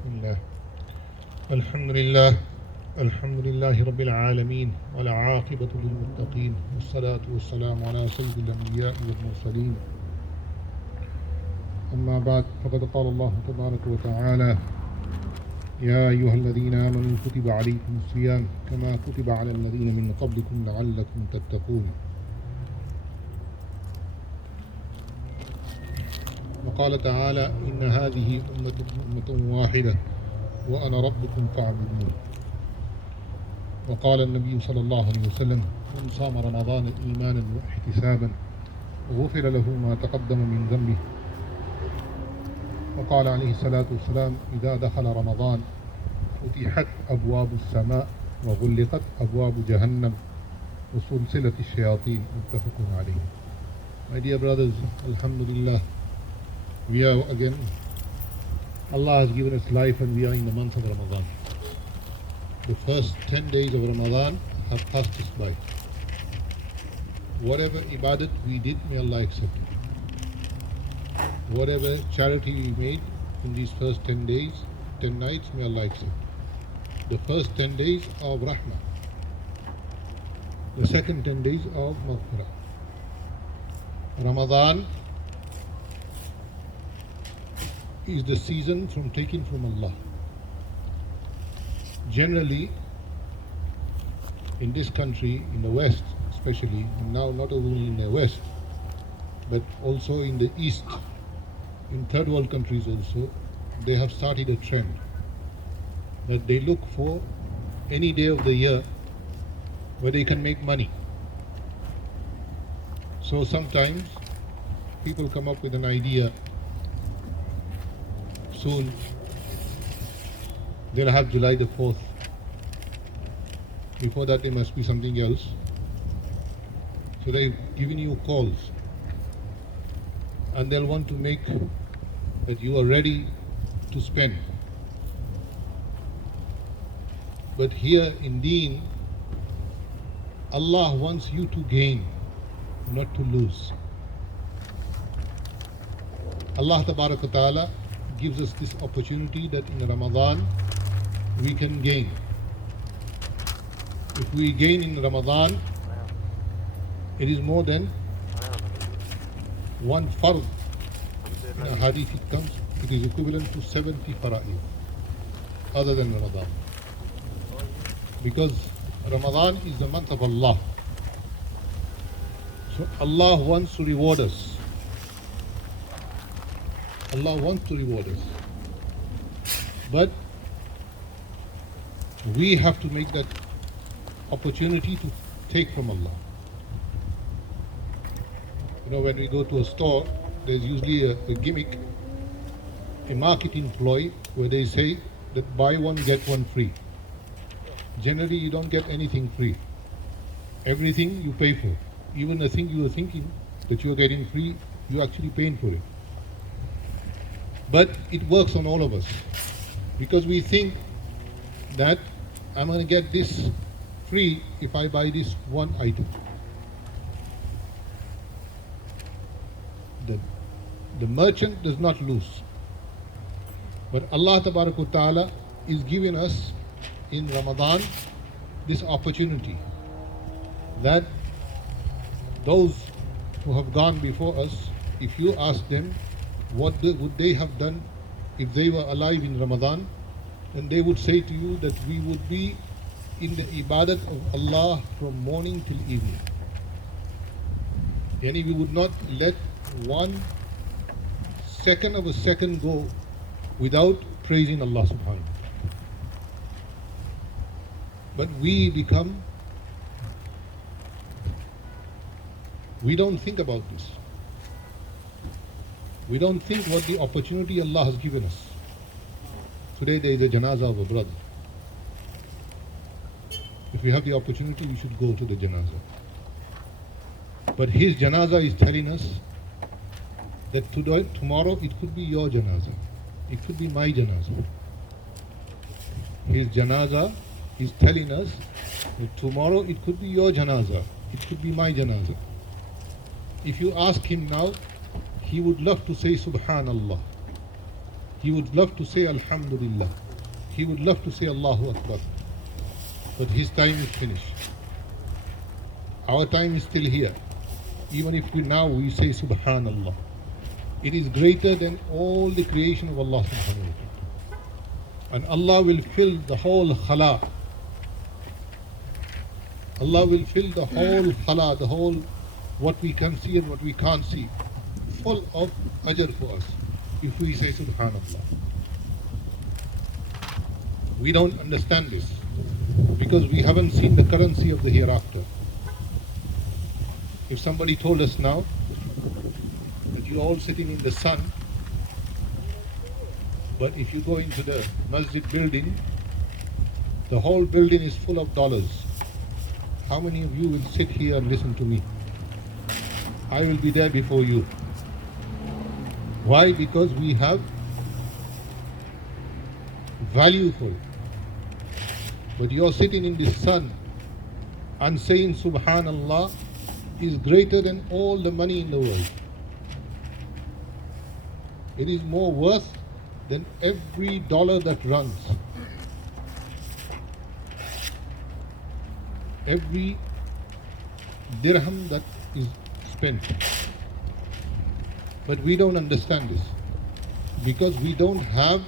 بسم الله. الحمد لله. الحمد لله رب العالمين والعاقبة للمتقين والصلاة والسلام على سيد الأنبياء والمرسلين. أما بعد فقد قال الله تبارك وتعالى: يا أيها الذين آمنوا كتب عليكم الصيام كما كتب على الذين من قبلكم لعلكم تتقون. وقال تعالى: إن هذه أمتكم أمة واحدة وأنا ربكم فاعبدون. وقال النبي صلى الله عليه وسلم: من صام رمضان إيمانا واحتسابا غفر له ما تقدم من ذنبه. وقال عليه الصلاة والسلام: إذا دخل رمضان فتحت أبواب السماء وغلقت أبواب جهنم وسلسلة الشياطين. متفق عليه. My dear brothers, Alhamdulillah, we are again, Allah has given us life and we are in the month of Ramadan. The first 10 days of Ramadan have passed us by. Whatever ibadat we did, may Allah accept it. Whatever charity we made in these first 10 days, 10 nights, may Allah accept. The first 10 days of Rahmah. The second 10 days of Maghfirah. Ramadan is the season from taken from Allah. Generally, in this country, in the West especially, and now not only in the West, but also in the East, in third world countries also, they have started a trend that they look for any day of the year where they can make money. So sometimes people come up with an idea, soon they'll have July the 4th. Before that there must be something else. So they've given you calls and they'll want to make that you are ready to spend. But here in Deen, Allah wants you to gain, not to lose. Allah Ta'ala gives us this opportunity that in Ramadan we can gain. If we gain in Ramadan, it is more than one fard. In a hadith it comes, it is equivalent to 70 fara'id other than Ramadan. Because Ramadan is the month of Allah. So Allah wants to reward us. Allah wants to reward us. But we have to make that opportunity to take from Allah. You know, when we go to a store, there's usually a gimmick, a marketing ploy, where they say that buy one, get one free. Generally, you don't get anything free. Everything you pay for. Even the thing you were thinking that you're getting free, you're actually paying for it. But it works on all of us. Because we think that I'm going to get this free if I buy this one item. The merchant does not lose. But Allah Ta'ala is giving us in Ramadan this opportunity that those who have gone before us, if you ask them what would they have done if they were alive in Ramadan, then they would say to you that we would be in the ibadat of Allah from morning till evening. Yani we would not let 1 second of a second go without praising Allah subhanahu wa ta'ala. But we don't think about this. We don't think what the opportunity Allah has given us. Today there is a janazah of a brother. If we have the opportunity, we should go to the janazah. But his janazah is telling us that tomorrow it could be your janazah. It could be my janazah. His janazah is telling us that tomorrow it could be your janazah. It could be my janazah. If you ask him now, he would love to say Subhanallah. He would love to say Alhamdulillah. He would love to say Allahu Akbar. But his time is finished. Our time is still here. Even if we say Subhanallah. It is greater than all the creation of Allah subhanahu wa ta'ala. And Allah will fill the whole khala. Allah will fill the whole khala, the whole what we can see and what we can't see, full of ajr for us if we say Subhanallah. We don't understand this because we haven't seen the currency of the hereafter. If somebody told us now that you're all sitting in the sun, but if you go into the masjid building, the whole building is full of dollars. How many of you will sit here and listen to me? I will be there before you. Why? Because we have value for it. But you're sitting in the sun and saying Subhanallah is greater than all the money in the world. It is more worth than every dollar that runs. Every dirham that is spent. But we don't understand this because we don't have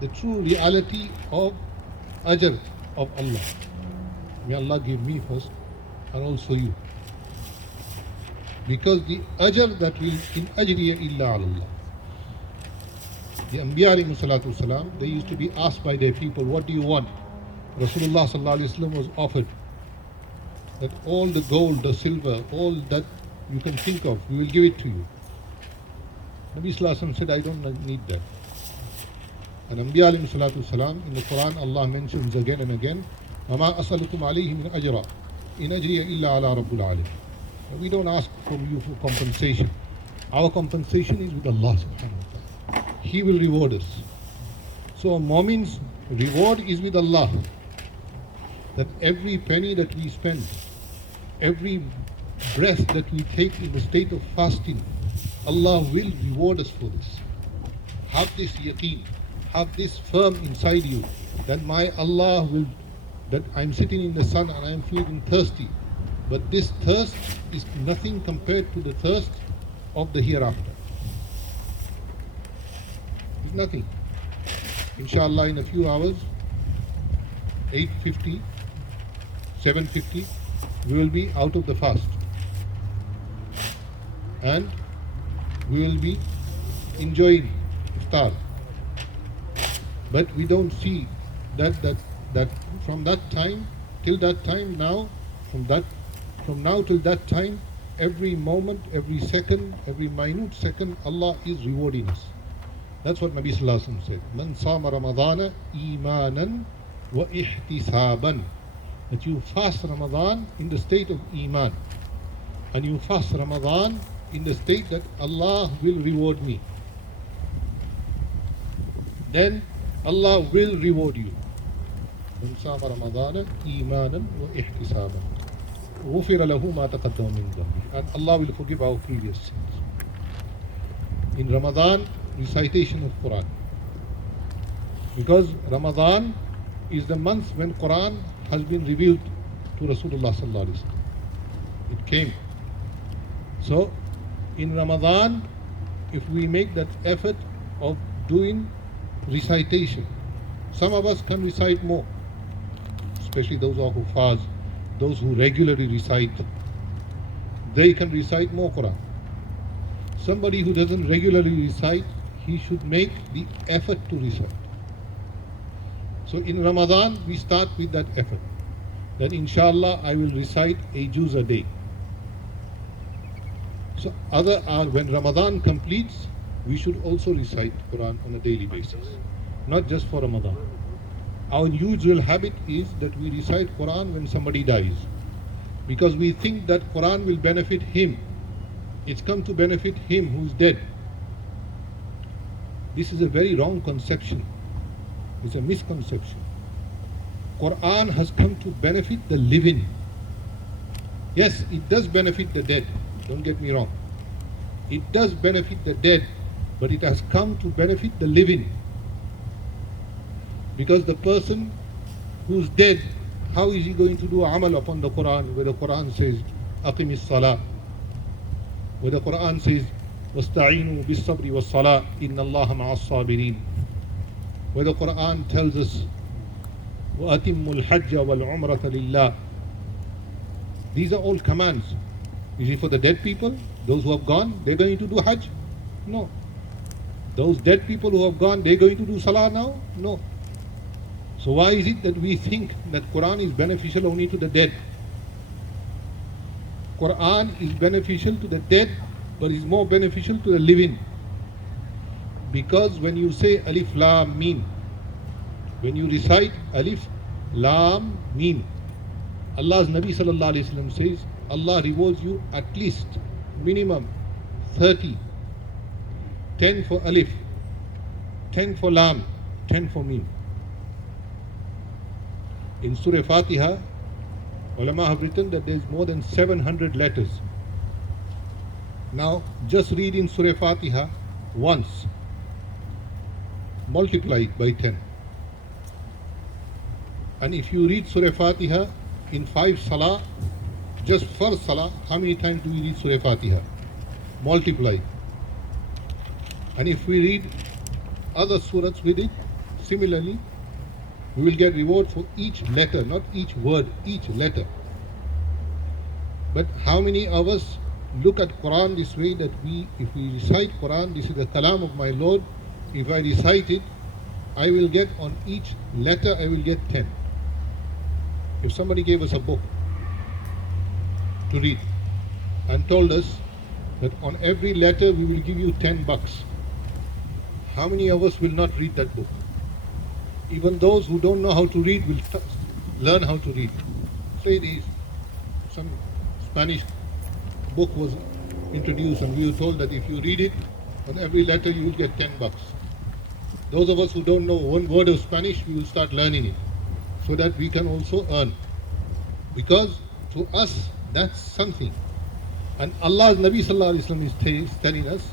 the true reality of ajr of Allah. May Allah give me first and also you. Because the ajr that will in ajriya illa Allah. The Anbiya alayhi salatu wasalam, they used to be asked by their people, what do you want? Rasulullah sallallahu alayhi wasallam was offered that all the gold, the silver, all that you can think of, we will give it to you. Nabi sallallahu alayhi wasallam said, I don't need that. And Anbiya alayhi salatu wasalam, in the Quran, Allah mentions again and again, وَمَا أَسْأَلُكُمْ عَلَيْهِ مِنْ أَجْرًا إِنْ أَجْرِيَ إِلَّا عَلَىٰ رَبُّ الْعَالَمِينَ. We don't ask from you for compensation. Our compensation is with Allah subhanahu wa ta'ala. He will reward us. So a mu'min's reward is with Allah. That every penny that we spend, every breath that we take in the state of fasting, Allah will reward us for this. Have this yaqeen, have this firm inside you that my Allah will, that I'm sitting in the sun and I'm feeling thirsty. But this thirst is nothing compared to the thirst of the hereafter. It's nothing. Inshallah, in a few hours, 8:50, 7:50, we will be out of the fast. And we will be enjoying iftar. But we don't see that from that time till that time now, from now till that time, every moment, every second, every minute second, Allah is rewarding us. That's what Nabi Sallallahu Alaihi Wasallam said. Man sama Ramadana imanan wa ihtisaban. That you fast Ramadan in the state of iman. And you fast Ramadan in the state that Allah will reward me. Then Allah will reward you. Man sama Ramadana imanan wa ihtisaban. غُفِرَ لَهُ مَا تَقَدَّمَ مِنْ ذَنْبِهِ. And Allah will forgive our previous sins. In Ramadan, recitation of Quran. Because Ramadan is the month when Quran has been revealed to Rasulullah sallallahu alaihi wasallam. It came. So, in Ramadan, if we make that effort of doing recitation, some of us can recite more, especially those who fast. Those who regularly recite, they can recite more Quran. Somebody who doesn't regularly recite, he should make the effort to recite. So in Ramadan, we start with that effort. That inshallah, I will recite a juz a day. So when Ramadan completes, we should also recite Quran on a daily basis, not just for Ramadan. Our usual habit is that we recite Quran when somebody dies because we think that Quran will benefit him. It's come to benefit him who's dead. This is a very wrong conception. It's a misconception. Quran has come to benefit the living. Yes, it does benefit the dead. Don't get me wrong. It does benefit the dead, but it has come to benefit the living. Because the person who's dead, how is he going to do amal upon the Quran, where the Quran says, Aqimis Salah, where the Quran says, Wasta'inu bis sabri was salah, inna Allah ma'as sabirin, where the Quran tells us, Wa atimmul hajja wal umrata lillah. These are all commands. Is it for the dead people? Those who have gone, they're going to do hajj? No. Those dead people who have gone, they're going to do salah now? No. So why is it that we think that Quran is beneficial only to the dead? Quran is beneficial to the dead, but is more beneficial to the living. Because when you say Alif Lam Mim, when you recite Alif Lam Mim, Allah's Nabi Sallallahu Alaihi Wasallam says, Allah rewards you at least minimum 30. 10 for Alif, 10 for Lam, 10 for Mim. In Surah Fatiha, ulama have written that there is more than 700 letters. Now, just read in Surah Fatiha once, multiply it by 10. And if you read Surah Fatiha in 5 salah, just first salah, how many times do we read Surah Fatiha? Multiply. And if we read other surahs with it, similarly, we will get reward for each letter, not each word, each letter. But how many of us look at Quran this way, that if we recite Quran, this is the kalam of my Lord, if I recite it, I will get on each letter, I will get 10. If somebody gave us a book to read and told us that on every letter we will give you $10, how many of us will not read that book? Even those who don't know how to read will learn how to read. Say this, some Spanish book was introduced and we were told that if you read it, on every letter you will get $10. Those of us who don't know one word of Spanish, we will start learning it so that we can also earn. Because to us, that's something. And Allah's Nabi Sallallahu Alaihi Wasallam is telling us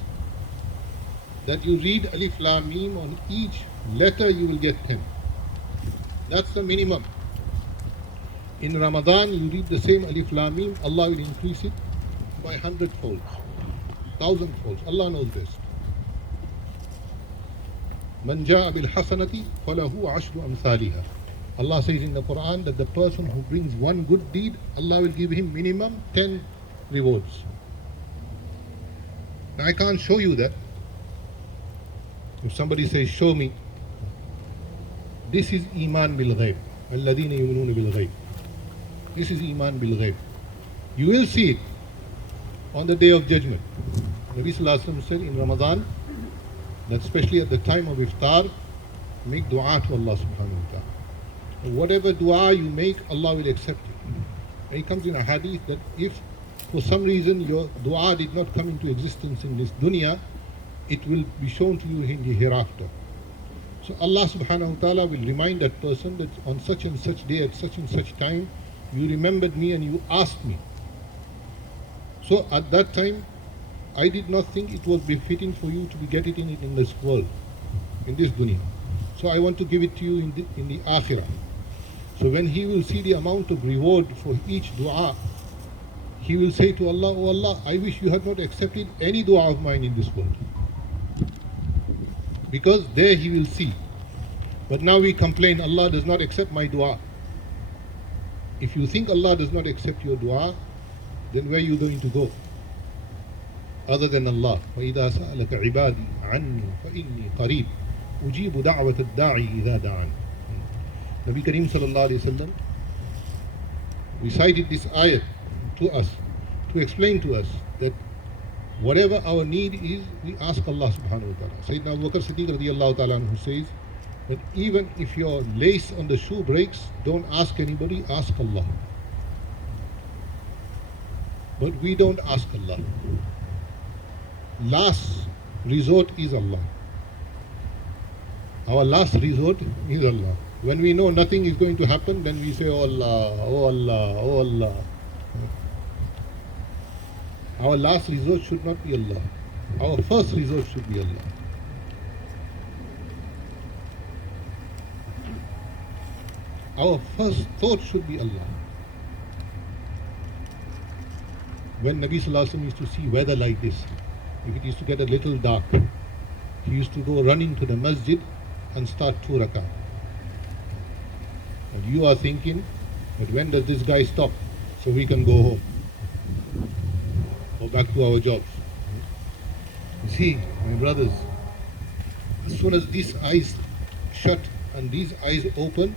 that you read Alif Lam Mim, on each letter you will get 10. That's the minimum. In Ramadan, you read the same Alif Lam Mim, Allah will increase it by 100-fold, 1,000-fold. Allah knows best. Man ja'a bil hasanati falahu ashru amthaliha. Allah says in the Quran that the person who brings one good deed, Allah will give him minimum 10 rewards. Now I can't show you that. If somebody says, show me, this is Iman bil Ghaib. Alladhina yu'minuna bil Ghaib. This is Iman bil Ghaib. You will see it on the day of judgment. Nabi Sallallahu Alaihi Wasallam said in Ramadan that especially at the time of iftar, make dua to Allah subhanahu wa ta'ala. Whatever dua you make, Allah will accept it. And it comes in a hadith that if for some reason your dua did not come into existence in this dunya, it will be shown to you in the hereafter. So Allah subhanahu wa ta'ala will remind that person that on such and such day, at such and such time, you remembered me and you asked me. So at that time, I did not think it was befitting for you to be getting it in this world, in this dunya. So I want to give it to you in the akhirah. So when he will see the amount of reward for each dua, he will say to Allah, oh Allah, I wish you had not accepted any dua of mine in this world. Because there he will see. But now we complain, Allah does not accept my dua. If you think Allah does not accept your dua, then where are you going to go? Other than Allah. وَإِذَا سَأَلَكَ عِبَادِي عَنِّي فَإِنِّي قَرِيبٌ أُجِيبُ دَعْوَةَ الدَّاعِي إِذَا دَعَانِ. Nabi Kareem Sallallahu Alaihi Wasallam recited this ayat to us, to explain to us that whatever our need is, we ask Allah subhanahu wa ta'ala. Sayyidina Abu Bakr Siddiq radiyallahu ta'ala anhu says that even if your lace on the shoe breaks, don't ask anybody, ask Allah. But we don't ask Allah. Last resort is Allah. Our last resort is Allah. When we know nothing is going to happen, then we say, oh Allah, oh Allah, oh Allah. Our last resort should not be Allah. Our first resort should be Allah. Our first thought should be Allah. When Nabi Sallallahu Alaihi Wasallam used to see weather like this, if it used to get a little dark, he used to go running to the masjid and start 2 rakah. And you are thinking, but when does this guy stop so we can go home or back to our jobs? You see, my brothers, as soon as these eyes shut and these eyes open,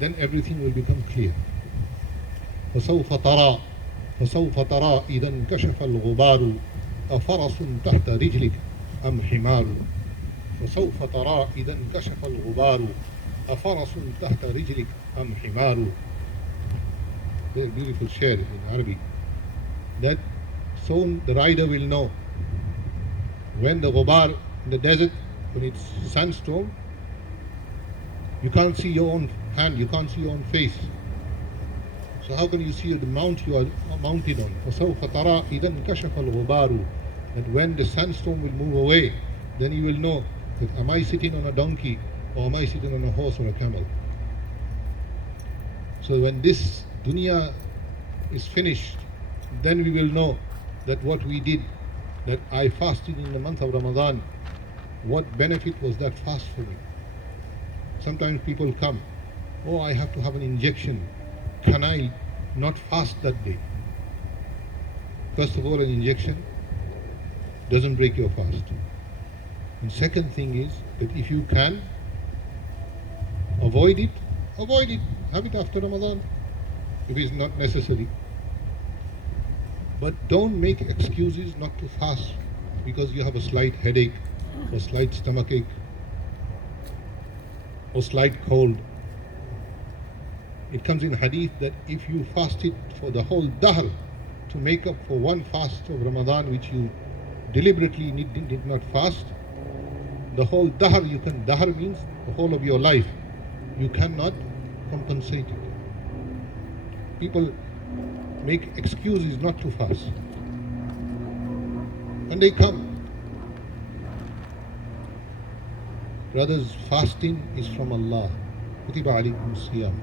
then everything will become clear. فسوف ترى فسوف ترى إذا انكشف الغبار أفرس تحت رجلك أم حمار فسوف ترى إذا انكشف الغبار أفرس تحت رجلك أم حمار. Very beautiful share in Arabic. That soon the rider will know when the ghubar in the desert, when it's sandstorm, you can't see your own hand, you can't see your own face. So how can you see the mount you are mounted on? فَسَوْفَ تَرَى إِذَا انْكَشَفَ الْغُبَارُ. That when the sandstorm will move away, then you will know that am I sitting on a donkey or am I sitting on a horse or a camel? So when this dunya is finished, then we will know that what we did, that I fasted in the month of Ramadan, what benefit was that fast for me? Sometimes people come, oh, I have to have an injection. Can I not fast that day? First of all, an injection doesn't break your fast. And second thing is that if you can avoid it, have it after Ramadan if it's not necessary. But don't make excuses not to fast because you have a slight headache or slight stomachache or slight cold. It comes in hadith that if you fasted for the whole dahr to make up for one fast of Ramadan which you deliberately did not fast, the whole dahr dahr means the whole of your life, you cannot compensate it. People make excuses not to fast. And they come. Brothers, fasting is from Allah. Kutiba alaykum siyam.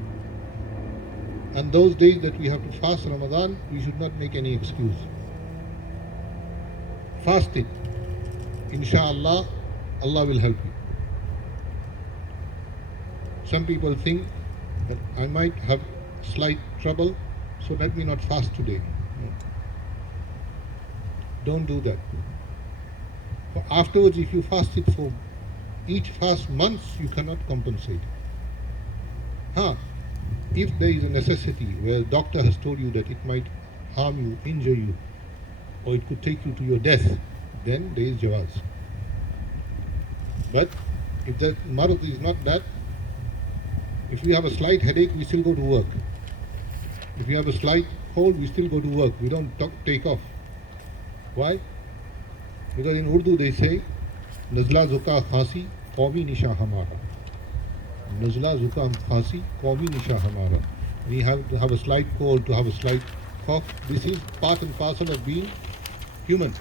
And those days that we have to fast Ramadan, we should not make any excuse. Fast it. Insha'Allah, Allah will help you. Some people think that I might have slight trouble, so let me not fast today. No. Don't do that. For afterwards, if you fast it for each fast months, you cannot compensate. If there is a necessity where a doctor has told you that it might harm you, injure you, or it could take you to your death, then there is jawaz. But if the marad is not that, if we have a slight headache, we still go to work. If we have a slight cold, we still go to work. We don't take off. Why? Because in Urdu they say, Nazla Zuka Khasi, Qawmi Nisha Hamara. Nazla Zukam Khasi, Qawmi Nisha Hamara. We have to have a slight cold, to have a slight cough. This is part and parcel of being human.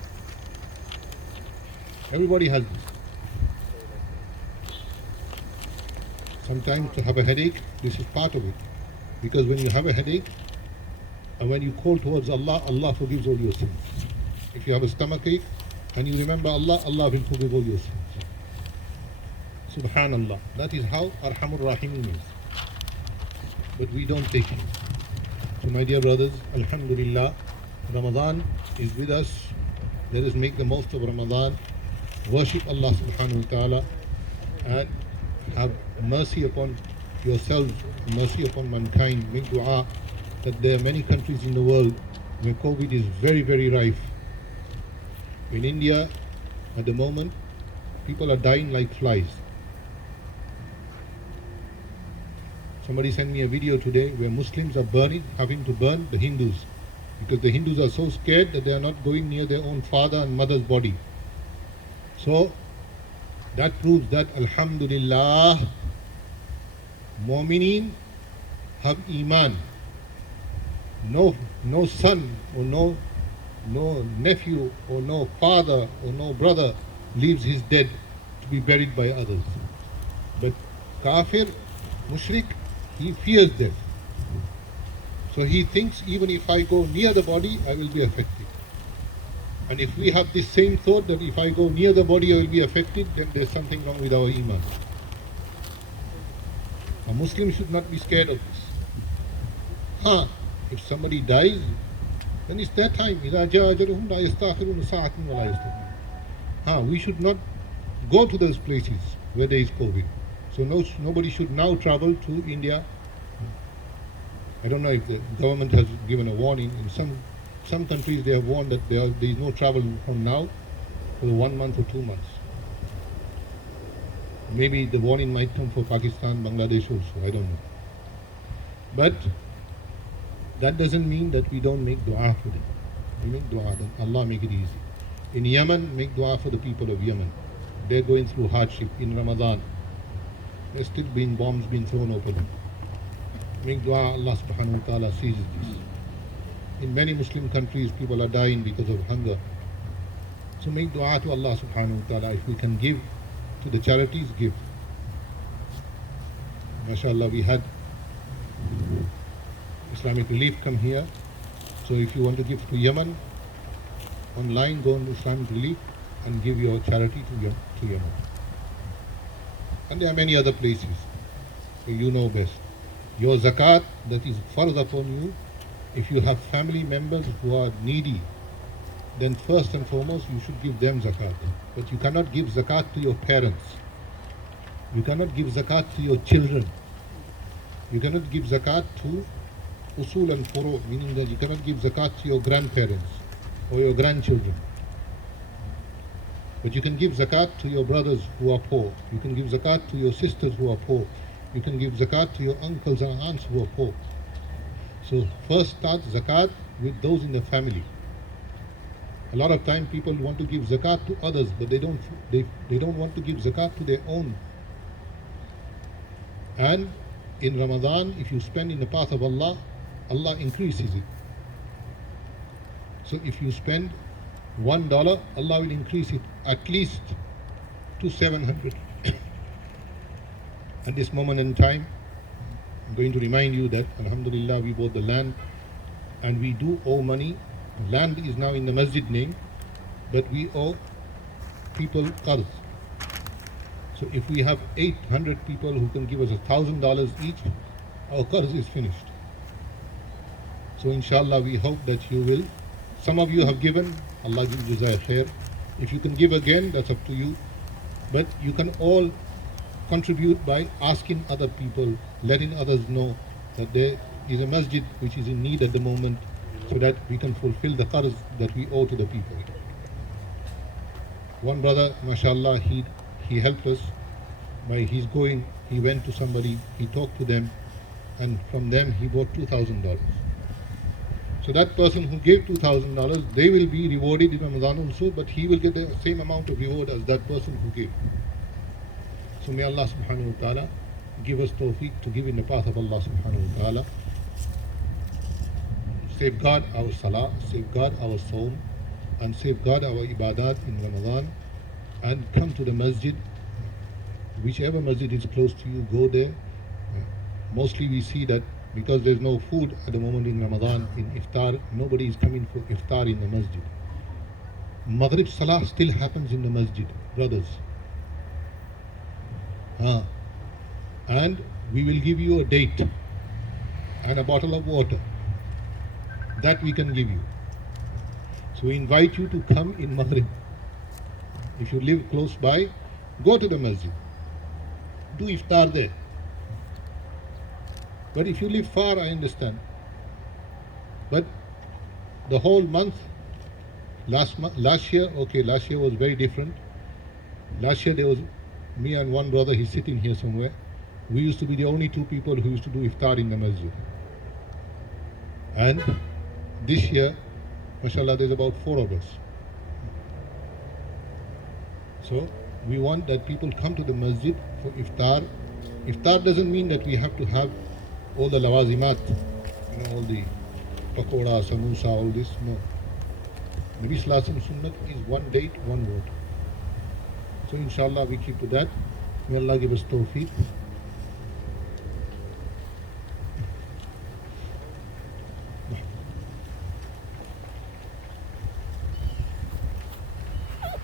Everybody has this. Sometimes to have a headache, this is part of it. Because when you have a headache, and when you call towards Allah, Allah forgives all your sins. If you have a stomachache, and you remember Allah, Allah will forgive all your sins. Subhanallah. That is how Arhamur Rahimin is. But we don't take it. So my dear brothers, Alhamdulillah, Ramadan is with us. Let us make the most of Ramadan. Worship Allah subhanahu wa ta'ala and have mercy upon yourselves, mercy upon mankind. Make dua that there are many countries in the world where COVID is very, very rife. In India, at the moment, people are dying like flies. Somebody sent me a video today where Muslims are having to burn the Hindus because the Hindus are so scared that they are not going near their own father and mother's body. So that proves that Alhamdulillah, Mu'mineen have Iman. No son or no nephew or no father or no brother leaves his dead to be buried by others. But Kafir, Mushrik, He fears death. So he thinks even if I go near the body, I will be affected. And if we have this same thought that if I go near the body, I will be affected, then there's something wrong with our iman. A Muslim should not be scared of this. If somebody dies, then it's that time. We should not go to those places where there is COVID. So nobody should now travel to India. I don't know if the government has given a warning. In some countries they have warned that there is no travel from now for 1 month or 2 months. Maybe the warning might come for Pakistan, Bangladesh also, I don't know. But that doesn't mean that we don't make dua for them. We make dua, that Allah make it easy. In Yemen, make dua for the people of Yemen. They're going through hardship in Ramadan. There's still been bombs being thrown over them. Make dua, Allah subhanahu wa ta'ala sees this. In many Muslim countries, people are dying because of hunger. So make dua to Allah subhanahu wa ta'ala. If we can give to the charities, give. MashaAllah, we had Islamic Relief come here. So if you want to give to Yemen, online go on Islamic Relief and give your charity to Yemen. And there are many other places. So you know best. Your zakat that is farz upon you, if you have family members who are needy, then first and foremost you should give them zakat. But you cannot give zakat to your parents. You cannot give zakat to your children. You cannot give zakat to usul and furu, meaning that you cannot give zakat to your grandparents or your grandchildren. But you can give zakat to your brothers who are poor. You can give zakat to your sisters who are poor. You can give zakat to your uncles and aunts who are poor. So first start zakat with those in the family. A lot of time people want to give zakat to others, but they don't want to give zakat to their own. And in Ramadan, if you spend in the path of Allah, Allah increases it. So if you spend $1, Allah will increase it at least to 700. At this moment in time, I'm going to remind you that Alhamdulillah we bought the land and we do owe money. Land is now in the masjid name, but we owe people qarz. So if we have 800 people who can give us $1,000 each, our qarz is finished. So inshallah we hope that you will. Some of you have given, Allah gives you khair. If you can give again, that's up to you. But you can all contribute by asking other people, letting others know that there is a masjid which is in need at the moment, so that we can fulfill the qarz that we owe to the people. One brother, mashallah, he helped us by he went to somebody, he talked to them, and from them he bought $2,000. So that person who gave $2,000, they will be rewarded in Ramadan also, but he will get the same amount of reward as that person who gave. So may Allah subhanahu wa ta'ala give us tawfiq to give in the path of Allah subhanahu wa ta'ala. Safeguard our salah, safeguard our saum, and safeguard our ibadat in Ramadan, and come to the masjid. Whichever masjid is close to you, go there. Mostly we see that because there's no food at the moment in Ramadan, in iftar, nobody is coming for iftar in the masjid. Maghrib salah still happens in the masjid, brothers. And we will give you a date and a bottle of water. That we can give you. So we invite you to come in Maghrib. If you live close by, go to the masjid. Do iftar there. But if you live far, I understand. But the whole month, last year was very different. Last year there was me and one brother, he's sitting here somewhere. We used to be the only two people who used to do iftar in the masjid. And this year, mashallah, there's about 4 of us. So we want that people come to the masjid for iftar. Iftar doesn't mean that we have to have all the lawazimat, all the pakoda, samosa, all this. No. Nabi Sallallahu Alaihi Wasallam Sunnat is one date, one vote. So inshallah we keep to that. May Allah give us tawfiq.